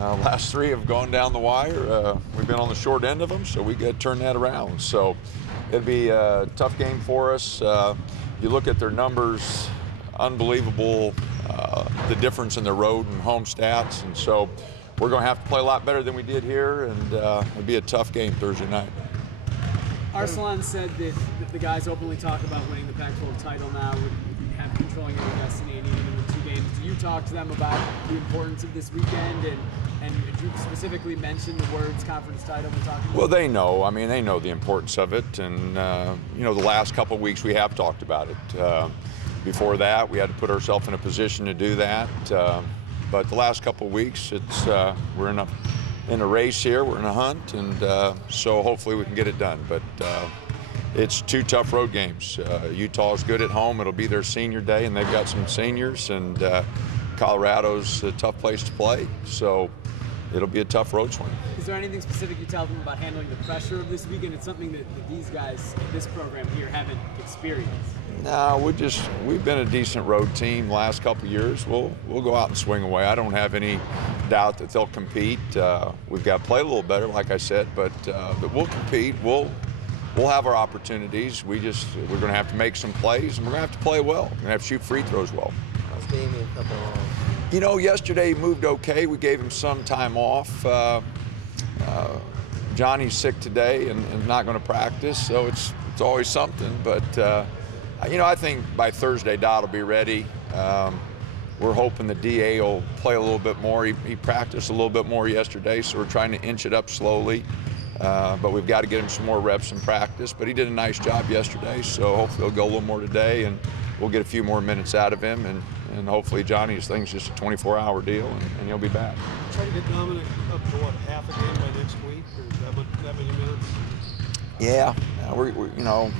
Last three have gone down the wire. We've been on the short end of them, so we got to turn that around. So it'll be a tough game for us. You look at their numbers, unbelievable, the difference in their road and home stats, and so we're going to have to play a lot better than we did here, and it'll be a tough game Thursday night. Arsalan said that the guys openly talk about winning the Pac-12 title now, have controlling your destiny and even in 2 games. Do you talk to them about the importance of this weekend, and did you specifically mention the words conference title we're talking about? Well, they know. I mean, they know the importance of it, and you know, the last couple of weeks we have talked about it. Before that, we had to put ourselves in a position to do that. But the last couple of weeks, it's we're in a race here, we're in a hunt, and so hopefully we can get it done. But it's 2 tough road games. Utah's good at home. It'll be their senior day, and they've got some seniors, and Colorado's a tough place to play. So it'll be a tough road swing. Is there anything specific you tell them about handling the pressure of this weekend? It's something that these guys in this program here haven't experienced. No, we've been a decent road team the last couple of years. We'll go out and swing away. I don't have any doubt that they'll compete. We've got to play a little better, like I said, but we'll compete. We'll have our opportunities. We're going to have to make some plays, and we're going to have to play well. We're going to have to shoot free throws well. How's Damian coming along? You know, yesterday he moved okay. We gave him some time off. Johnny's sick today and not going to practice, so it's always something. But you know, I think by Thursday Dot will be ready. We're hoping the DA will play a little bit more. He practiced a little bit more yesterday, so we're trying to inch it up slowly. But we've got to get him some more reps in practice. But he did a nice job yesterday, so hopefully he'll go a little more today, and we'll get a few more minutes out of him. And hopefully Johnny's thing's just a 24-hour deal, and he'll be back. Try to get Dominic up to what, half a game by next week, or that many minutes? Yeah, you know,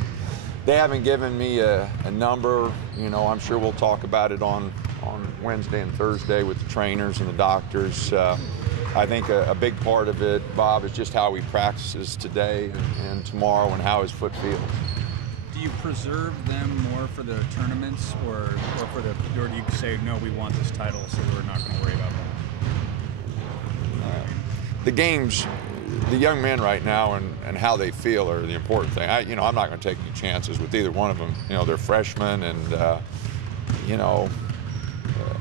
they haven't given me a number. You know, I'm sure we'll talk about it on Wednesday and Thursday with the trainers and the doctors. I think a big part of it, Bob, is just how he practices today and tomorrow, and how his foot feels. Do you preserve them more for the tournaments, or do you say, no, we want this title, so we're not going to worry about that? The games, the young men right now and how they feel are the important thing. You know, I'm not going to take any chances with either one of them. You know, they're freshmen, and you know,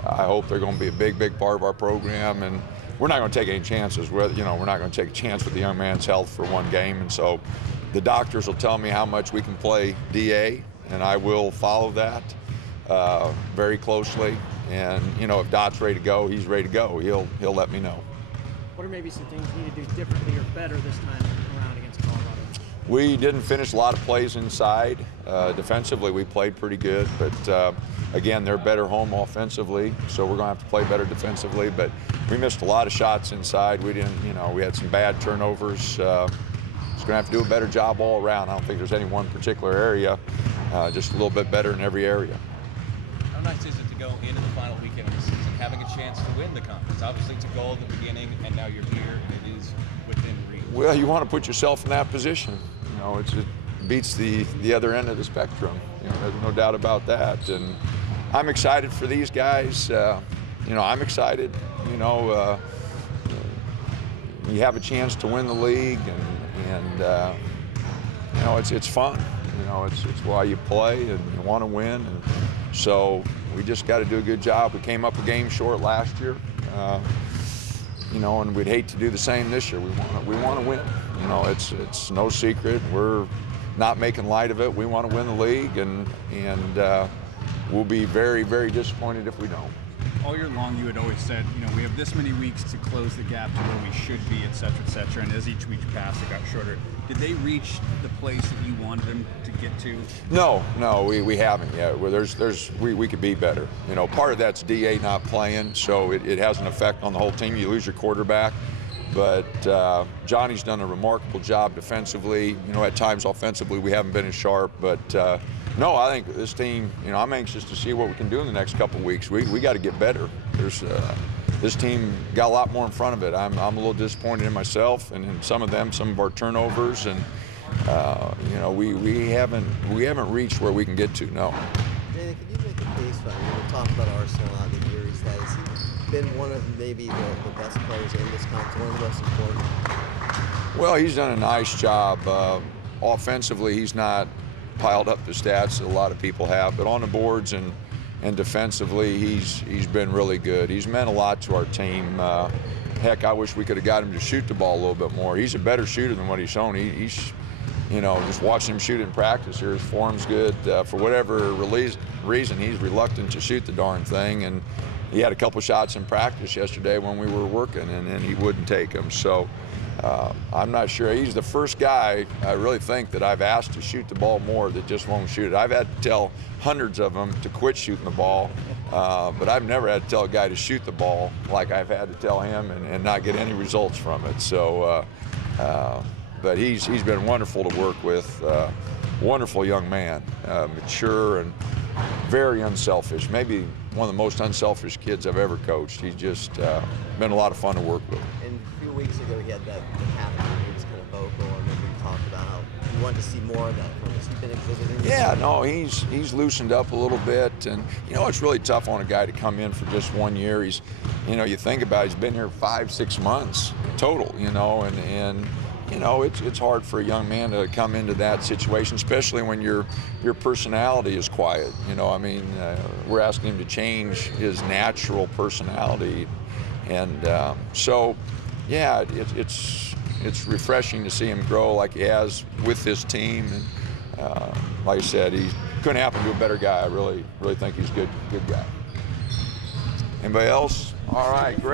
I hope they're going to be a big part of our program, and we're not going to take any chances. You know, we're not going to take a chance with the young man's health for one game, and so the doctors will tell me how much we can play DA, and I will follow that very closely. And you know, if Dot's ready to go, he's ready to go. He'll let me know. What are maybe some things you need to do differently or better this time around against Colorado? We didn't finish a lot of plays inside. Defensively, we played pretty good, but again, they're better home offensively, so we're going to have to play better defensively. But we missed a lot of shots inside. We didn't, you know, we had some bad turnovers. Just going to have to do a better job all around. I don't think there's any one particular area, just a little bit better in every area. How nice is it to go into the final weekend of the season, having a chance to win the conference? Obviously, it's a goal at the beginning, and now you're here, and it is within reach. Well, you want to put yourself in that position. You know, it beats the other end of the spectrum. You know, there's no doubt about that. And I'm excited for these guys. You know, I'm excited. You know, you have a chance to win the league, and you know, it's fun. You know, it's why you play, and you want to win. And so we just got to do a good job. We came up a game short last year. You know, and we'd hate to do the same this year. We want to win. You know, it's no secret. We're not making light of it. We want to win the league, and we'll be very disappointed if we don't. All year long, you had always said, you know, we have this many weeks to close the gap to where we should be, et cetera, and as each week passed, it got shorter. Did they reach the place that you wanted them to get to? No, we haven't yet. We could be better. You know, part of that's DA not playing, so it has an effect on the whole team. You lose your quarterback, but Johnny's done a remarkable job defensively. You know, at times offensively we haven't been as sharp, but no, I think this team, you know, I'm anxious to see what we can do in the next couple of weeks. We got to get better. This team got a lot more in front of it. I'm a little disappointed in myself and in some of our turnovers, and you know, we haven't reached where we can get to. No. Dana, can you make a case for? We're talking about Arsenal on the year he's had. been one of maybe the best players in this conference, one of the most important? Well, he's done a nice job. Offensively, he's not piled up the stats that a lot of people have, but on the boards and defensively, he's been really good. He's meant a lot to our team. Heck, I wish we could have got him to shoot the ball a little bit more. He's a better shooter than what he's shown. He's, you know, just watching him shoot in practice here, his form's good. For whatever reason, he's reluctant to shoot the darn thing, and he had a couple shots in practice yesterday when we were working, and he wouldn't take them. So I'm not sure. He's the first guy, I really think, that I've asked to shoot the ball more that just won't shoot it. I've had to tell hundreds of them to quit shooting the ball, but I've never had to tell a guy to shoot the ball like I've had to tell him and not get any results from it. So, but he's been wonderful to work with. Wonderful young man, mature and very unselfish. Maybe one of the most unselfish kids I've ever coached. He's just been a lot of fun to work with. And a few weeks ago, he had that happening. He was kind of vocal, and maybe we talked about how you wanted to see more of that from us. He's been exhibiting. Yeah, no, he's loosened up a little bit, and you know it's really tough on a guy to come in for just 1 year. He's, you know, you think about it, he's been here 5-6 months total, you know, and you know, it's hard for a young man to come into that situation, especially when your personality is quiet. You know, I mean, we're asking him to change his natural personality, and so, yeah, it's refreshing to see him grow like he has with this team. And like I said, he couldn't happen to a better guy. I really think he's a good guy. Anybody else? All right, great.